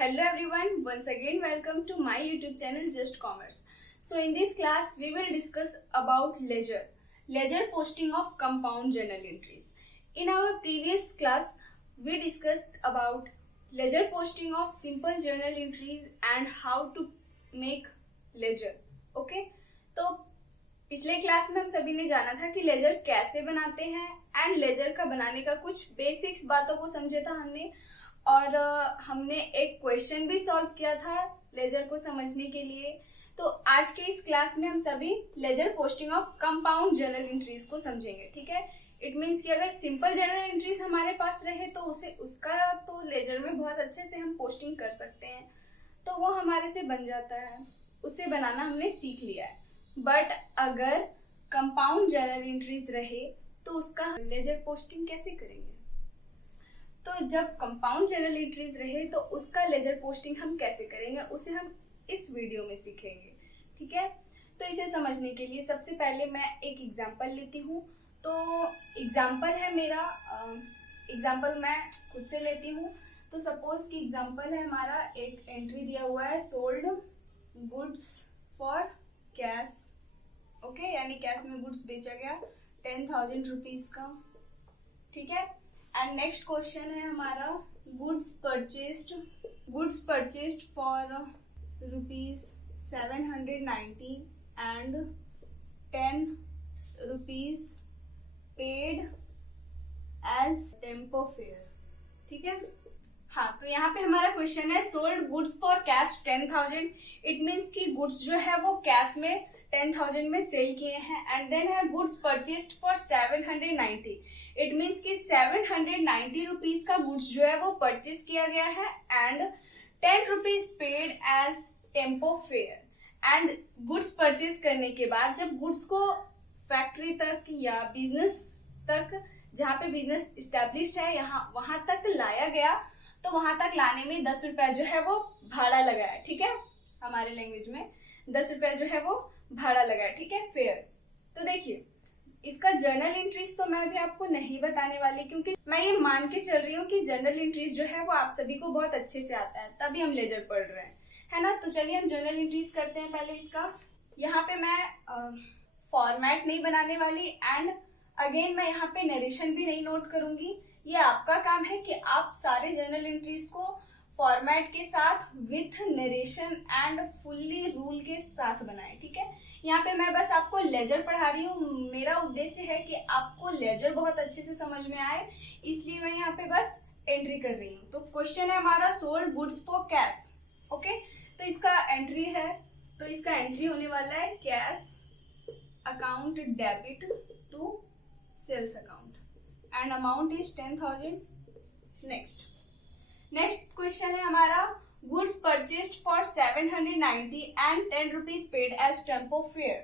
Hello everyone, once again welcome to my YouTube channel Just Commerce. So in this class we will discuss about ledger posting of compound journal entries. In our previous class we discussed about ledger posting of simple journal entries and how to make ledger. Okay, तो पिछले class में हम सभी ने जाना था कि laser कैसे बनाते हैं एंड लेजर का बनाने का कुछ बेसिक्स बातों को समझा था हमने और हमने एक क्वेश्चन भी सॉल्व किया था लेजर को समझने के लिए। तो आज के इस क्लास में हम सभी ledger posting of compound journal entries को समझेंगे। ठीक है, इट मीन्स कि अगर सिंपल जर्नल एंट्रीज हमारे पास रहे तो उसका तो लेजर में बहुत अच्छे से हम पोस्टिंग कर सकते हैं, तो वो हमारे से बन जाता है, उससे बनाना हमने सीख लिया है। बट अगर कंपाउंड जर्नल एंट्रीज रहे तो उसका लेजर पोस्टिंग कैसे करेंगे? तो जब कंपाउंड जर्नल एंट्रीज रहे तो उसका लेजर पोस्टिंग हम कैसे करेंगे, उसे हम इस वीडियो में सीखेंगे। ठीक है, तो इसे समझने के लिए सबसे पहले मैं एक एग्जांपल लेती हूँ। तो एग्जांपल है मेरा, एग्जांपल मैं खुद से लेती हूँ। तो सपोज कि एग्जांपल है हमारा, एक एंट्री दिया हुआ है sold goods for cash. Okay, यानी कैश में गुड्स बेचा गया 10,000 रुपीज का। ठीक है, एंड नेक्स्ट क्वेश्चन है हमारा goods purchased for rupees 790 and 10 rupees paid as tempo fare. ठीक है, हाँ, तो यहाँ पे हमारा क्वेश्चन है sold goods for cash 10,000। It means कि गुड्स जो है वो कैश में 10,000 में सेल किए हैं। एंड देन है goods purchased for 790। It means कि 790 रुपीज का गुड्स जो है वो परचेस किया गया है and 10 rupees paid as tempo fare. And goods purchase करने के बाद जब गुड्स को फैक्ट्री तक या बिजनेस तक, जहाँ पे बिजनेस इस्टेब्लिश्ड है, यहाँ वहां तक लाया गया, तो वहां तक लाने में 10 रुपया जो है वो भाड़ा लगा है। ठीक है, हमारे लैंग्वेज में 10 रुपया जो है वो भाड़ा लगा है। ठीक है, फेयर। तो देखिए, इसका जर्नल एंट्रीज तो मैं भी आपको नहीं बताने वाली, क्योंकि मैं ये मान के चल रही हूँ कि जर्नल एंट्रीज जो है वो आप सभी को बहुत अच्छे से आता है, तभी हम लेजर पढ़ रहे हैं, है ना। तो चलिए हम जर्नल एंट्रीज करते हैं पहले इसका। यहाँ पे मैं फॉर्मेट नहीं बनाने वाली एंड अगेन मैं यहाँ पे नरेशन भी नहीं नोट करूंगी। ये आपका काम है कि आप सारे जर्नल एंट्रीज को फॉर्मेट के साथ with narration and fully rule के साथ बनाएं। ठीक है, यहाँ पे मैं बस आपको लेजर पढ़ा रही हूँ। मेरा उद्देश्य है कि आपको लेजर बहुत अच्छे से समझ में आए, इसलिए मैं यहाँ पे बस एंट्री कर रही हूँ। तो क्वेश्चन है हमारा sold goods for cash. Okay, तो इसका एंट्री है, तो इसका एंट्री होने वाला है cash account debit to sales account and amount is 10,000। Next question है हमारा goods purchased for 790 and 10 rupees paid as tempo fare.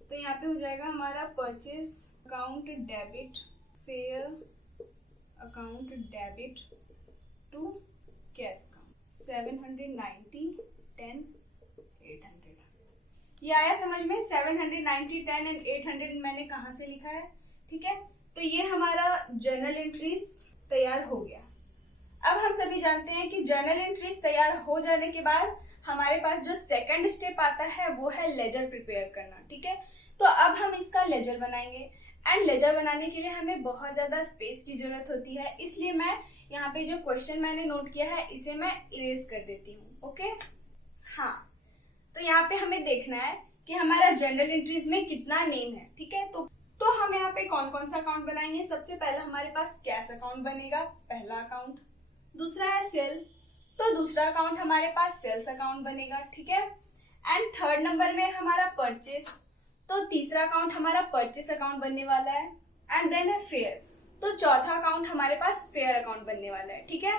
तो यहाँ पे हो जाएगा हमारा purchase account debit fair account debit to cash account 790 10 800। ये आया समझ में? 790 10 एंड 800 मैंने कहाँ से लिखा है? ठीक है, तो ये हमारा जर्नल एंट्रीज तैयार हो गया। अब हम सभी जानते हैं कि जर्नल एंट्रीज तैयार हो जाने के बाद हमारे पास जो सेकंड स्टेप आता है वो है लेजर प्रिपेयर करना। ठीक है, तो अब हम इसका लेजर बनाएंगे एंड लेजर बनाने के लिए हमें बहुत ज्यादा स्पेस की जरूरत होती है, इसलिए मैं यहाँ पे जो क्वेश्चन मैंने नोट किया है इसे मैं इरेज कर देती हूँ। ओके, हाँ, तो यहाँ पे हमें देखना है कि हमारा जर्नल एंट्रीज में कितना नेम है। ठीक है, तो हम यहाँ पे कौन कौन सा अकाउंट बनाएंगे? सबसे पहला हमारे पास कैश अकाउंट बनेगा, पहला अकाउंट। दूसरा है सेल, तो दूसरा अकाउंट हमारे पास सेल्स अकाउंट बनेगा। ठीक है, एंड थर्ड नंबर में हमारा परचेस, तो तीसरा अकाउंट हमारा परचेस अकाउंट बनने वाला है। एंड देन है फेयर, तो चौथा अकाउंट हमारे पास फेयर अकाउंट बनने वाला है। ठीक है,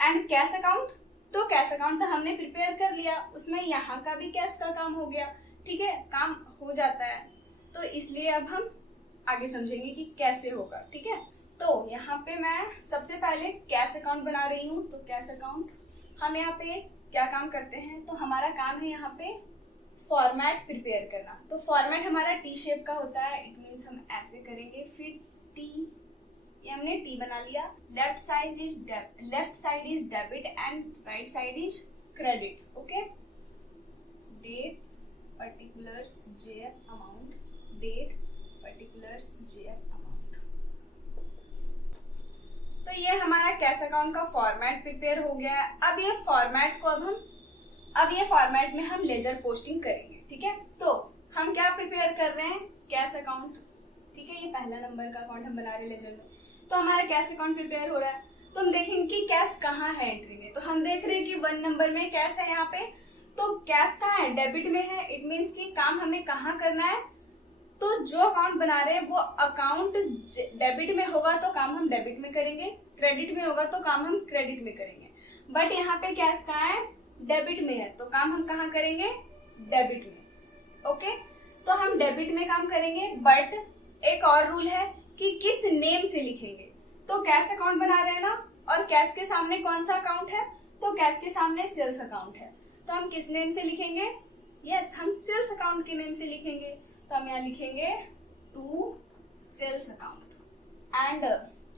एंड कैश अकाउंट, तो कैश अकाउंट तो हमने प्रिपेयर कर लिया, उसमें यहाँ का भी कैश का काम हो गया। ठीक है, काम हो जाता है, तो इसलिए अब हम आगे समझेंगे कि कैसे होगा। ठीक है, तो यहाँ पे मैं सबसे पहले कैश अकाउंट बना रही हूँ। तो कैश अकाउंट हम यहाँ पे क्या काम करते हैं? तो हमारा काम है यहाँ पे फॉर्मेट प्रिपेयर करना। तो फॉर्मेट हमारा टी शेप का होता है, इट मीन्स हम ऐसे करेंगे, फिर टी ये हमने टी बना लिया। Left side is debit and right side is credit. Okay, date particulars JF amount, date particulars JF amount। तो ये हमारा कैश अकाउंट का फॉर्मेट प्रिपेयर हो गया है। अब ये फॉर्मेट को ये फॉर्मेट में हम लेजर पोस्टिंग करेंगे। ठीक है, तो हम क्या प्रिपेयर कर रहे हैं, कैश अकाउंट। ठीक है, ये पहला नंबर का अकाउंट हम बना रहे हैं लेजर में। तो हमारा कैश अकाउंट प्रिपेयर हो रहा है, तो हम देखेंगे कि कैश कहाँ है एंट्री में। तो हम देख रहे हैं कि 1 नंबर में कैश है यहाँ पे। तो कैश कहाँ है, डेबिट में है। इट मीन्स कि काम हमें कहाँ करना है, तो जो अकाउंट बना रहे हैं वो अकाउंट डेबिट में होगा तो काम हम डेबिट में करेंगे, क्रेडिट में होगा तो काम हम क्रेडिट में करेंगे। बट यहाँ पे कैश कहाँ है, डेबिट में है, तो काम हम कहाँ करेंगे, डेबिट में। ओके, तो हम डेबिट में काम करेंगे। बट एक और रूल है कि किस नेम से लिखेंगे। तो कैश अकाउंट बना रहे हैं ना, और कैश के सामने कौन सा अकाउंट है, तो कैश के सामने सेल्स अकाउंट है। तो हम किस नेम से लिखेंगे, यस हम सेल्स अकाउंट के नेम से लिखेंगे। तो हम यहाँ लिखेंगे to sales account. And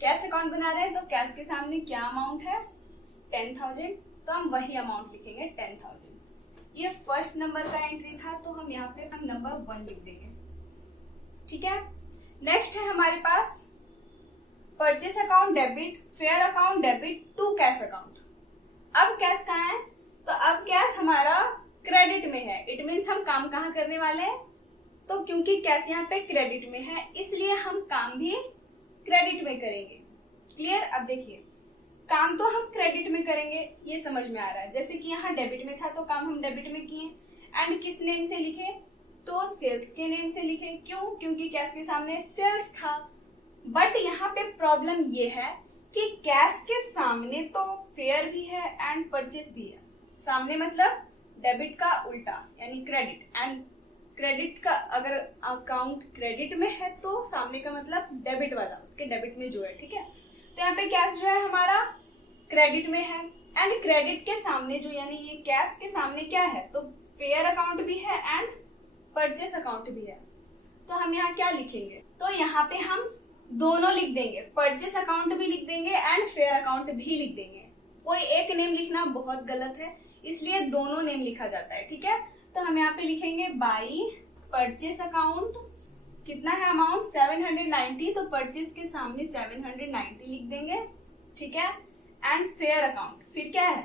cash account बना रहे हैं, तो कैश के सामने क्या अमाउंट है, 10,000, तो हम वही अमाउंट लिखेंगे 10,000। ये फर्स्ट नंबर का एंट्री था, तो हम यहाँ पे हम नंबर 1 लिख देंगे। ठीक है, नेक्स्ट है हमारे पास purchase account debit, fair account debit to cash account. अब कैश कहाँ है, तो अब कैश हमारा क्रेडिट में है। इट मीन्स हम काम कहाँ करने वाले हैं, तो क्योंकि कैश यहाँ पे क्रेडिट में है इसलिए हम काम भी क्रेडिट में करेंगे। क्लियर, अब देखिए काम तो हम क्रेडिट में करेंगे, ये समझ में आ रहा है। जैसे कि यहाँ डेबिट में था तो काम हम डेबिट में किए। एंड किस नेम से लिखे, तो सेल्स के नेम से लिखे। क्यों, क्योंकि कैश के सामने सेल्स था। बट यहाँ पे प्रॉब्लम ये है कि कैश के सामने तो फेयर भी है एंड परचेस भी है। सामने मतलब डेबिट का उल्टा यानी क्रेडिट, एंड क्रेडिट का अगर अकाउंट क्रेडिट में है तो सामने का मतलब डेबिट वाला, उसके डेबिट में जो है। ठीक है, तो यहाँ पे कैश जो है हमारा क्रेडिट में है। एंड क्रेडिट के सामने जो यानी ये कैश के सामने क्या है, तो फेयर अकाउंट भी है एंड परचेस अकाउंट भी है। तो हम यहाँ क्या लिखेंगे, तो यहाँ पे हम दोनों लिख देंगे, परचेस अकाउंट भी लिख देंगे एंड फेयर अकाउंट भी लिख देंगे। कोई एक नेम लिखना बहुत गलत है, इसलिए दोनों नेम लिखा जाता है। ठीक है, तो हम यहाँ पे लिखेंगे बाई परचेस अकाउंट, कितना है अमाउंट 790, तो परचेस के सामने 790 लिख देंगे। ठीक है, एंड फेयर अकाउंट, फिर क्या है,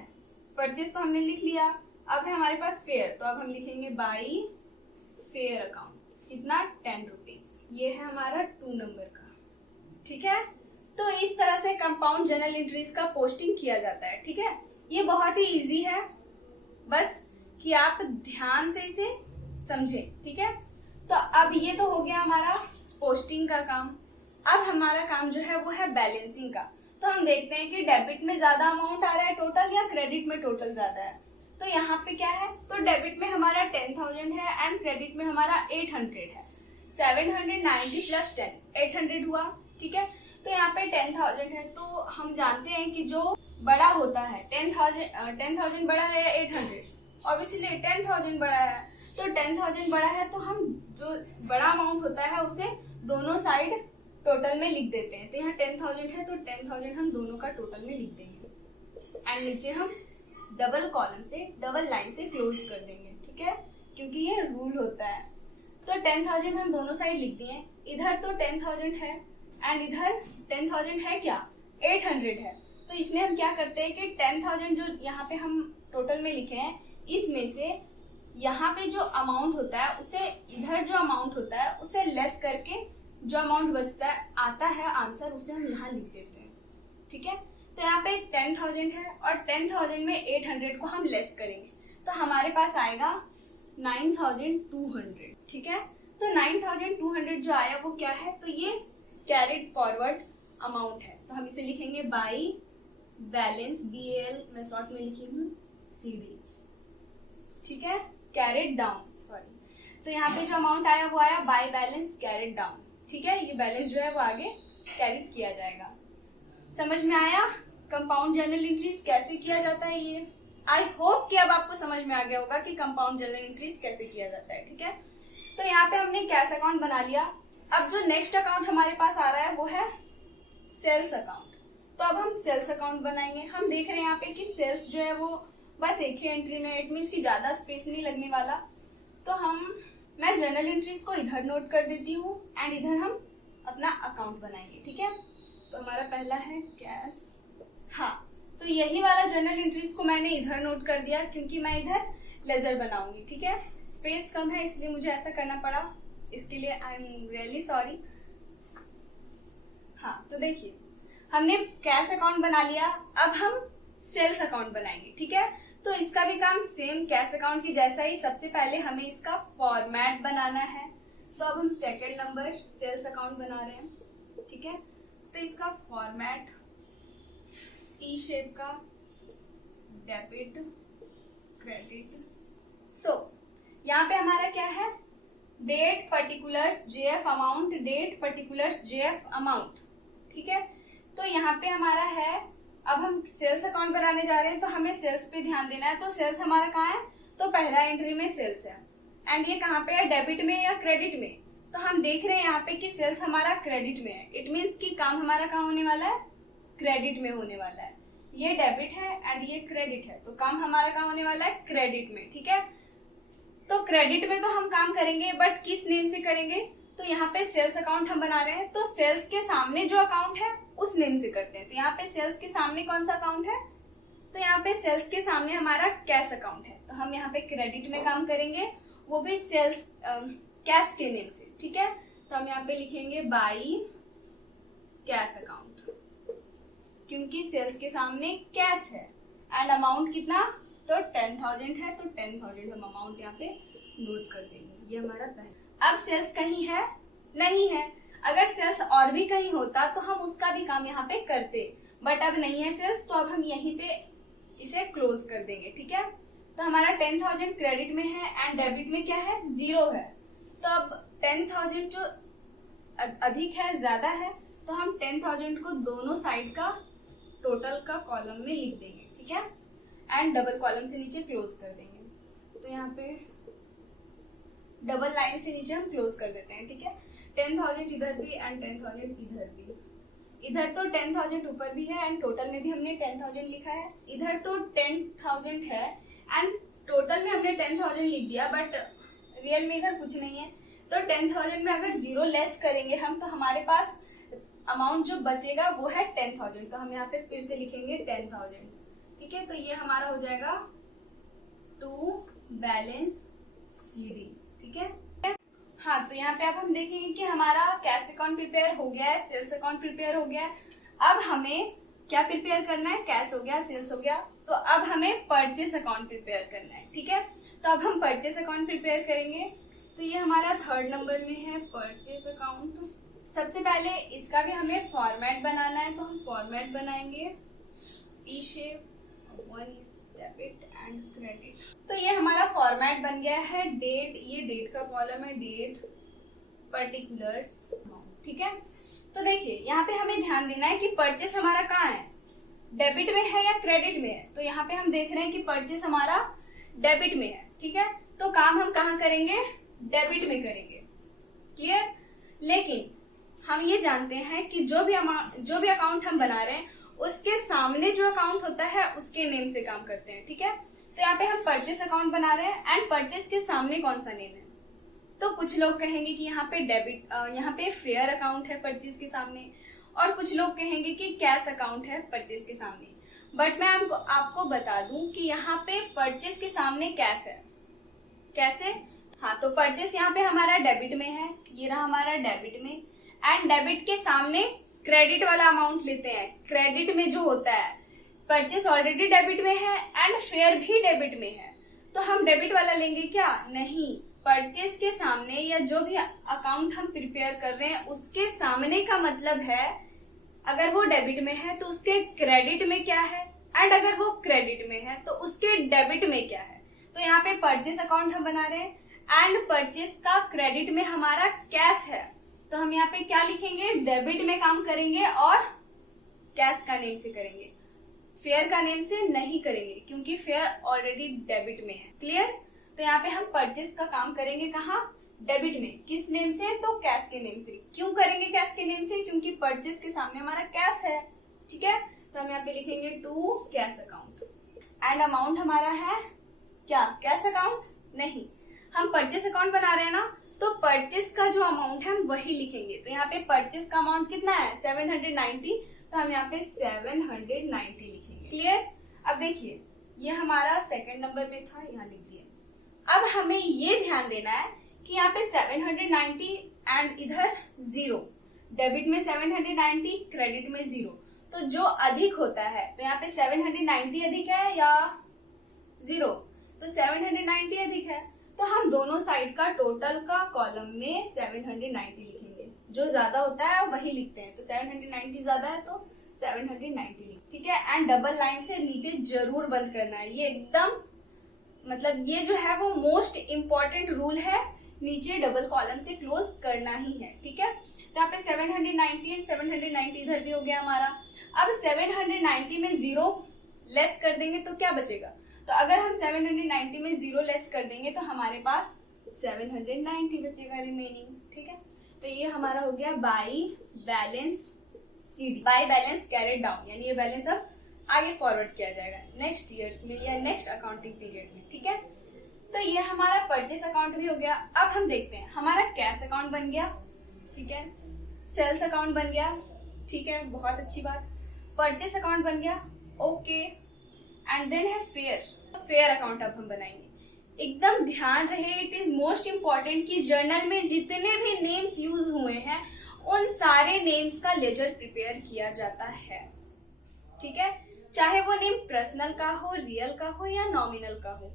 परचेस तो हमने लिख लिया, अब है हमारे पास फेयर, तो अब हम लिखेंगे बाई फेयर अकाउंट, कितना 10 रुपीज। ये है हमारा 2 नंबर का। ठीक है, तो इस तरह से कंपाउंड जर्नल एंट्रीज का पोस्टिंग किया जाता है। ठीक है, ये बहुत ही इजी है, बस कि आप ध्यान से इसे समझें। ठीक है, तो अब ये तो हो गया हमारा पोस्टिंग का काम। अब हमारा काम जो है वो है बैलेंसिंग का। तो हम देखते हैं कि डेबिट में ज्यादा अमाउंट आ रहा है टोटल या क्रेडिट में टोटल ज्यादा है। तो यहाँ पे क्या है, तो डेबिट में हमारा 10,000 है एंड क्रेडिट में हमारा 800 है। 790 प्लस 10 800 हुआ। ठीक है, तो यहाँ पे 10,000 है, तो हम जानते हैं कि जो बड़ा होता है 10,000 बड़ा है या 800, ऑब्वियसली 10,000 बड़ा है। तो 10,000 बड़ा है तो हम जो बड़ा अमाउंट होता है उसे दोनों साइड टोटल में लिख देते हैं। तो यहाँ 10,000 है तो 10,000 हम दोनों का टोटल में लिख देंगे एंड नीचे हम डबल कॉलम से डबल लाइन से क्लोज कर देंगे। ठीक है, क्योंकि ये रूल होता है। तो 10,000 हम दोनों साइड लिख दिए। इधर तो 10,000 है एंड इधर 10,000 है क्या, 800 है। तो इसमें हम क्या करते हैं कि 10,000 जो यहाँ पे हम टोटल में लिखे हैं, इसमें से यहाँ पे जो अमाउंट होता है उसे इधर जो अमाउंट होता है उसे लेस करके जो अमाउंट बचता है आता है आंसर, उसे हम यहाँ लिख देते हैं। ठीक है, तो यहाँ पे 10,000 है और 10,000 में 800 को हम लेस करेंगे तो हमारे पास आएगा 9,200। ठीक है, तो 9,200 जो आया वो क्या है, तो ये कैरिड फॉरवर्ड अमाउंट है। तो हम इसे लिखेंगे बाई बैलेंस, BAL मैं शॉर्ट में लिखी हूँ CD। ठीक है, कैरिड डाउन, सॉरी। तो यहाँ पे जो अमाउंट आया वो आया बाई बैलेंस कैरिड डाउन। ठीक है, ये बैलेंस जो है वो आगे कैरिड किया जाएगा। समझ में आया कंपाउंड जर्नल एंट्रीज कैसे किया जाता है। ये आई होप कि अब आपको समझ में आ गया होगा कि कंपाउंड जर्नल एंट्रीज कैसे किया जाता है। ठीक है, तो यहाँ पे हमने कैश अकाउंट बना लिया। अब जो नेक्स्ट अकाउंट हमारे पास आ रहा है वो है सेल्स अकाउंट। तो अब हम सेल्स अकाउंट बनाएंगे। हम देख रहे हैं यहाँ पे कि सेल्स जो है वो बस एक ही एंट्री में, इट मीन्स कि ज्यादा स्पेस नहीं लगने वाला। तो मैं जर्नल एंट्रीज को इधर नोट कर देती हूँ एंड इधर हम अपना अकाउंट बनाएंगे, ठीक है। तो हमारा पहला है कैश। हाँ, तो यही वाला जर्नल एंट्रीज को मैंने इधर नोट कर दिया क्योंकि मैं इधर लेजर बनाऊंगी, ठीक है। स्पेस कम है इसलिए मुझे ऐसा करना पड़ा, इसके लिए आई एम रियली सॉरी। हाँ, तो देखिए हमने कैश अकाउंट बना लिया, अब हम सेल्स अकाउंट बनाएंगे, ठीक है। तो इसका भी काम सेम कैश अकाउंट की जैसा ही, सबसे पहले हमें इसका फॉर्मेट बनाना है। तो अब हम सेकंड नंबर सेल्स अकाउंट बना रहे हैं, ठीक है। तो इसका फॉर्मेट टी शेप का, डेबिट क्रेडिट। सो यहाँ पे हमारा क्या है, date particulars JF amount, date particulars JF amount, ठीक है। तो यहाँ पे हमारा है, अब हम सेल्स अकाउंट बनाने जा रहे हैं तो हमें सेल्स पे ध्यान देना है। तो सेल्स हमारा कहाँ है, तो पहला एंट्री में सेल्स है एंड ये कहाँ पे है, डेबिट में या क्रेडिट में। तो हम देख रहे हैं यहाँ पे कि सेल्स हमारा क्रेडिट में है, इट मीन्स कि काम हमारा कहाँ होने वाला है, क्रेडिट में होने वाला है। ये डेबिट है एंड ये क्रेडिट है, तो काम हमारा कहाँ होने वाला है, क्रेडिट में, ठीक है। तो क्रेडिट में तो हम काम करेंगे बट किस नेम से करेंगे, तो यहाँ पे सेल्स अकाउंट हम बना रहे हैं तो सेल्स के सामने जो अकाउंट है उस नेम से करते हैं। तो यहाँ पे सेल्स के सामने कौन सा अकाउंट है, तो यहाँ पे सेल्स के सामने हमारा कैश अकाउंट है। तो हम यहाँ पे क्रेडिट में काम करेंगे, वो भी सेल्स कैश के नेम से, ठीक है। तो हम यहाँ पे लिखेंगे बाई कैश अकाउंट, क्योंकि सेल्स के सामने कैश है एंड अमाउंट कितना, तो 10,000 है, तो 10,000 हम अमाउंट यहाँ पे नोट कर देंगे। ये हमारा पहला। अब सेल्स कहीं है, नहीं है। अगर सेल्स और भी कहीं होता तो हम उसका भी काम यहाँ पे करते, बट अब नहीं है सेल्स, तो अब हम यहीं पे इसे क्लोज कर देंगे, ठीक है। तो हमारा 10,000 क्रेडिट में है एंड डेबिट में क्या है, 0 है। तो अब 10,000 जो अधिक है, ज्यादा है, तो हम 10,000 को दोनों साइड का टोटल का कॉलम में लिख देंगे, ठीक है, एंड डबल कॉलम से नीचे क्लोज कर देंगे। तो यहाँ पे डबल लाइन से नीचे हम क्लोज कर देते हैं, ठीक है। 10,000 इधर भी एंड 10,000 इधर भी। इधर तो 10,000 ऊपर भी है एंड टोटल में भी हमने 10,000 लिखा है। इधर तो 10,000 है एंड टोटल में हमने 10,000 लिख दिया, बट रियल में इधर कुछ नहीं है। तो 10,000 में अगर 0 लेस करेंगे हम, तो हमारे पास अमाउंट जो बचेगा वो है 10,000। तो हम यहाँ पे फिर से लिखेंगे 10,000, ठीक है। तो ये हमारा हो जाएगा टू बैलेंस CD, ठीक है। हाँ, तो यहाँ पे अब हम देखेंगे कि हमारा कैश अकाउंट प्रिपेयर हो गया है, सेल्स अकाउंट प्रिपेयर हो गया है। अब हमें क्या प्रिपेयर करना है, कैश हो गया, सेल्स हो गया, तो अब हमें परचेस अकाउंट प्रिपेयर करना है, ठीक है। तो अब हम परचेस अकाउंट प्रिपेयर करेंगे। तो ये हमारा 3rd नंबर में है परचेस अकाउंट। सबसे पहले इसका भी हमें फॉर्मेट बनाना है, तो हम फॉर्मेट बनाएंगे T shape, 1 is debit and credit. तो ये हमारा फॉर्मेट बन गया है। डेट, ये डेट का कॉलम है, डेट पर्टिकुलर्स, ठीक है। तो देखिए यहाँ पे हमें ध्यान देना है कि परचेस हमारा कहाँ है, डेबिट में है या क्रेडिट में है। तो यहाँ पे हम देख रहे हैं कि परचेस हमारा डेबिट में है, ठीक है। तो काम हम कहाँ करेंगे, डेबिट में करेंगे, क्लियर। लेकिन हम ये जानते हैं कि जो भी अकाउंट हम बना रहे हैं उसके सामने जो अकाउंट होता है उसके नेम से काम करते हैं, ठीक है। तो यहाँ पे हम परचेस अकाउंट बना रहे हैं एंड परचेस के सामने कौन सा नेम है, तो कुछ लोग कहेंगे कि यहाँ पे डेबिट, यहाँ पे फेयर अकाउंट है परचेस के सामने, और कुछ लोग कहेंगे कि कैश अकाउंट है परचेस के सामने। बट मैं आपको बता दूं कि यहाँ पे परचेस के सामने कैश है। कैसे, हाँ, तो परचेस यहाँ पे हमारा डेबिट में है, ये रहा हमारा डेबिट में, एंड डेबिट के सामने क्रेडिट वाला अमाउंट लेते हैं। क्रेडिट में जो होता है, परचेस ऑलरेडी डेबिट में है एंड फेयर भी डेबिट में है, तो हम डेबिट वाला लेंगे क्या, नहीं। परचेस के सामने या जो भी अकाउंट हम प्रिपेयर कर रहे हैं उसके सामने का मतलब है, अगर वो डेबिट में है तो उसके क्रेडिट में क्या है, एंड अगर वो क्रेडिट में है तो उसके डेबिट में क्या है। तो यहाँ पे परचेस अकाउंट हम बना रहे हैं एंड परचेस का क्रेडिट में हमारा कैश है, तो हम यहाँ पे क्या लिखेंगे, डेबिट में काम करेंगे और कैश का नेम से करेंगे, फेयर का नेम से नहीं करेंगे क्योंकि फेयर ऑलरेडी डेबिट में है, क्लियर। तो यहाँ पे हम परचेस का काम करेंगे कहाँ, डेबिट में किस नेम से, तो कैश के नेम से। क्यों करेंगे कैश के नेम से, क्योंकि परचेस के सामने हमारा कैश है, ठीक है। तो हम यहाँ पे लिखेंगे to cash account, and amount हमारा है क्या, कैश अकाउंट नहीं, हम परचेस अकाउंट बना रहे हैं ना, तो परचेस का जो अमाउंट है हम वही लिखेंगे। तो यहाँ पे परचेस का अमाउंट कितना है 790, तो हम यहाँ पे 790 लिखेंगे। क्लियर। अब देखिए ये हमारा सेकंड नंबर में था, यहाँ लिख दिए। अब हमें ये ध्यान देना है कि यहाँ पे 790 एंड इधर 0, डेबिट में 790, क्रेडिट में 0, तो जो अधिक होता है, तो यहाँ पे 790 अधिक है या 0, तो 790 अधिक है, तो हम दोनों साइड का टोटल का कॉलम में 790 लिखेंगे। जो ज्यादा होता है वही लिखते हैं, तो 790 ज्यादा है तो 790, ठीक है। एंड डबल लाइन से नीचे जरूर बंद करना है, ये एकदम मतलब ये जो है वो मोस्ट इम्पॉर्टेंट रूल है, नीचे डबल कॉलम से क्लोज करना ही है, ठीक है। तो यहाँ पे 790 एंड 790 इधर भी हो गया हमारा। अब 790 में 0 लेस कर देंगे तो क्या बचेगा, तो अगर हम 790 में 0 लेस कर देंगे तो हमारे पास 790 बचेगा रिमेनिंग, ठीक है। तो ये हमारा हो गया by balance CD, by balance carried down, यानी ये बैलेंस अब आगे फॉरवर्ड किया जाएगा नेक्स्ट ईयर्स में या नेक्स्ट अकाउंटिंग पीरियड में, ठीक है। तो ये हमारा परचेस अकाउंट भी हो गया। अब हम देखते हैं हमारा कैश अकाउंट बन गया, ठीक है, सेल्स अकाउंट बन गया, ठीक है, बहुत अच्छी बात, परचेस अकाउंट बन गया, ओके, एंड देन है फेयर अकाउंट अब हम बनाएंगे। एकदम ध्यान रहे, इट इज मोस्ट इम्पॉर्टेंट कि जर्नल में जितने भी नेम्स यूज हुए हैं उन सारे नेम्स का लेजर प्रिपेयर किया जाता है, ठीक है, चाहे वो नेम पर्सनल का हो, रियल का हो या नॉमिनल का हो।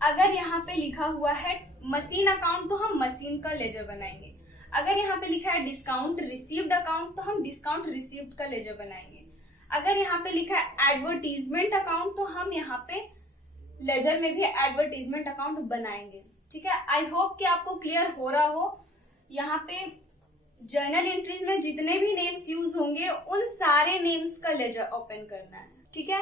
अगर यहाँ पे लिखा हुआ है मशीन अकाउंट तो हम मशीन का लेजर बनाएंगे, अगर यहाँ पे लिखा है डिस्काउंट रिसीव्ड अकाउंट तो हम डिस्काउंट रिसीव्ड का लेजर बनाएंगे, अगर यहाँ पे लिखा है एडवर्टीजमेंट अकाउंट तो हम यहाँ पे लेजर में भी एडवर्टीजमेंट अकाउंट बनाएंगे, ठीक है। आई होप कि आपको क्लियर हो रहा हो। यहाँ पे जर्नल एंट्रीज में जितने भी नेम्स यूज होंगे उन सारे नेम्स का लेजर ओपन करना है, ठीक है।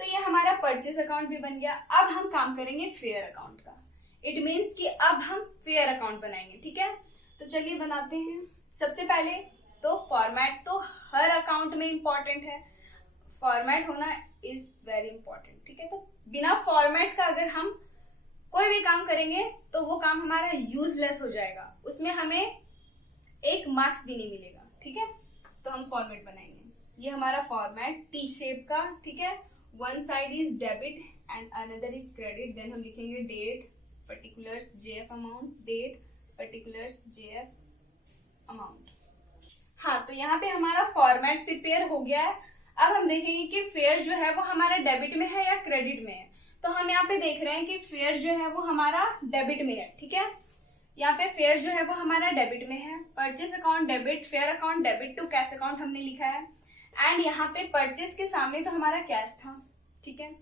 तो ये हमारा परचेस अकाउंट भी बन गया। अब हम काम करेंगे फेयर अकाउंट का, इट मीन्स कि अब हम फेयर अकाउंट बनाएंगे, ठीक है। तो चलिए बनाते हैं। सबसे पहले तो फॉर्मेट तो हर अकाउंट में इंपॉर्टेंट है, फॉर्मेट होना इज वेरी इंपॉर्टेंट, ठीक है। तो बिना फॉर्मेट का अगर हम कोई भी काम करेंगे तो वो काम हमारा यूजलेस हो जाएगा, उसमें हमें एक मार्क्स भी नहीं मिलेगा, ठीक है। तो हम फॉर्मेट बनाएंगे। ये हमारा फॉर्मेट टी शेप का, ठीक है, one side is debit and another is credit, then हम लिखेंगे date particulars JF amount, date particulars JF amount. हाँ, तो यहाँ पे हमारा फॉर्मेट प्रिपेयर हो गया है। अब हम देखेंगे कि फेयर जो है वो हमारा डेबिट में है या क्रेडिट में है। तो हम यहाँ पे देख रहे हैं कि फेयर जो है वो हमारा डेबिट में है, ठीक है। यहाँ पे फेयर जो है वो हमारा डेबिट में है। Purchase account debit, fair account debit to cash account हमने लिखा है, एंड यहाँ पे परचेस के सामने तो हमारा कैश था, ठीक है।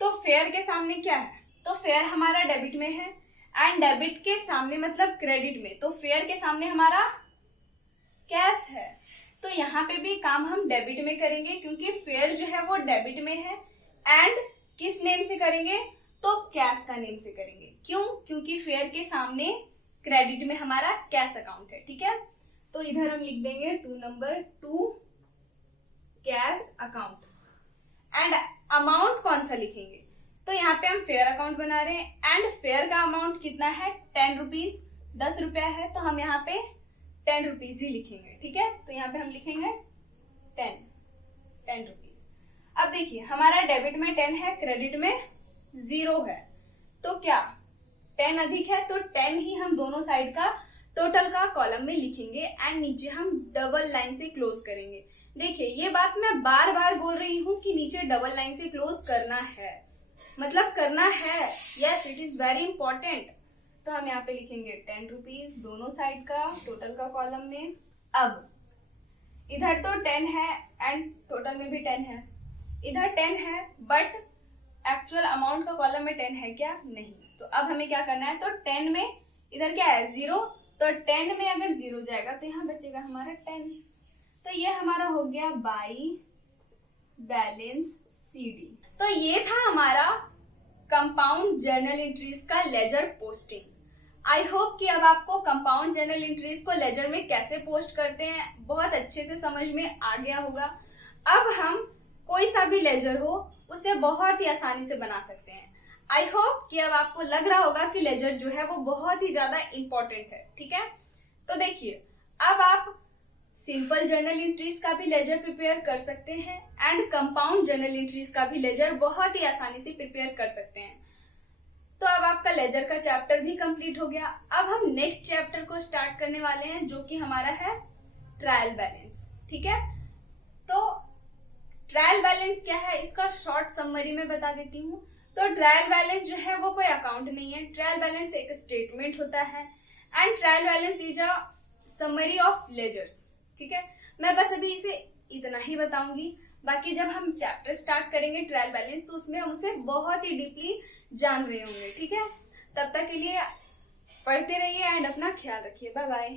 तो फेयर के सामने क्या है, तो फेयर हमारा डेबिट में है, एंड डेबिट के सामने मतलब क्रेडिट में, तो फेयर के सामने हमारा कैश है। तो यहाँ पे भी काम हम डेबिट में करेंगे क्योंकि फेयर जो है वो डेबिट में है, एंड किस नेम से करेंगे, तो कैश का नेम से करेंगे। क्यों, क्योंकि फेयर के सामने क्रेडिट में हमारा कैश अकाउंट है, ठीक है। तो इधर हम लिख देंगे 2 number 2 cash account, and amount कौन सा लिखेंगे, तो यहाँ पे हम फेयर अकाउंट बना रहे हैं, एंड फेयर का अमाउंट कितना है 10 रुपीज, 10 रुपया है, तो हम यहाँ पे 10 रुपीज ही लिखेंगे, ठीक है। तो यहाँ पे हम लिखेंगे 10 रुपीज। अब देखिए हमारा डेबिट में 10 है, क्रेडिट में 0 है, तो क्या 10 अधिक है, तो 10 ही हम दोनों साइड का टोटल का कॉलम में लिखेंगे, एंड नीचे हम डबल लाइन से क्लोज करेंगे। देखिए ये बात मैं बार बार बोल रही हूँ कि नीचे डबल लाइन से क्लोज करना है, मतलब करना है, yes it is very important. तो हम यहाँ पे लिखेंगे 10 रुपीज दोनों साइड का टोटल का कॉलम में। अब इधर तो 10 है एंड टोटल में भी 10 है, इधर 10 है बट एक्चुअल अमाउंट का कॉलम में 10 है क्या, नहीं। तो अब हमें क्या करना है, तो 10 में इधर क्या है 0, तो 10 में अगर 0 जाएगा तो यहाँ बचेगा हमारा 10। तो ये हमारा हो गया बाई बैलेंस CD। तो ये था हमारा कंपाउंड जर्नल एंट्रीज का लेजर पोस्टिंग। आई होप कि अब आपको कंपाउंड जर्नल एंट्रीज को लेजर में कैसे पोस्ट करते हैं बहुत अच्छे से समझ में आ गया होगा। अब हम कोई सा भी लेजर हो उसे बहुत ही आसानी से बना सकते हैं। आई होप कि अब आपको लग रहा होगा कि लेजर जो है वो बहुत ही ज्यादा इंपॉर्टेंट है। ठीक है, तो देखिए अब आप सिंपल जर्नल एंट्रीज का भी लेजर प्रिपेयर कर सकते हैं एंड कंपाउंड जर्नल एंट्रीज का भी लेजर बहुत ही आसानी से प्रिपेयर कर सकते हैं। तो अब आपका लेजर का चैप्टर भी कंप्लीट हो गया। अब हम नेक्स्ट चैप्टर को स्टार्ट करने वाले हैं जो कि हमारा है ट्रायल बैलेंस। ठीक है, तो ट्रायल बैलेंस क्या है इसका शॉर्ट समरी में बता देती हूँ। तो ट्रायल बैलेंस जो है वो कोई अकाउंट नहीं है, ट्रायल बैलेंस एक स्टेटमेंट होता है and trial balance is a summary of ledgers. ठीक है, मैं बस अभी इसे इतना ही बताऊंगी, बाकी जब हम चैप्टर स्टार्ट करेंगे ट्रायल बैलेंस तो उसमें हम उसे बहुत ही डीपली जान रहे होंगे। ठीक है, तब तक के लिए पढ़ते रहिए एंड अपना ख्याल रखिए। Bye bye.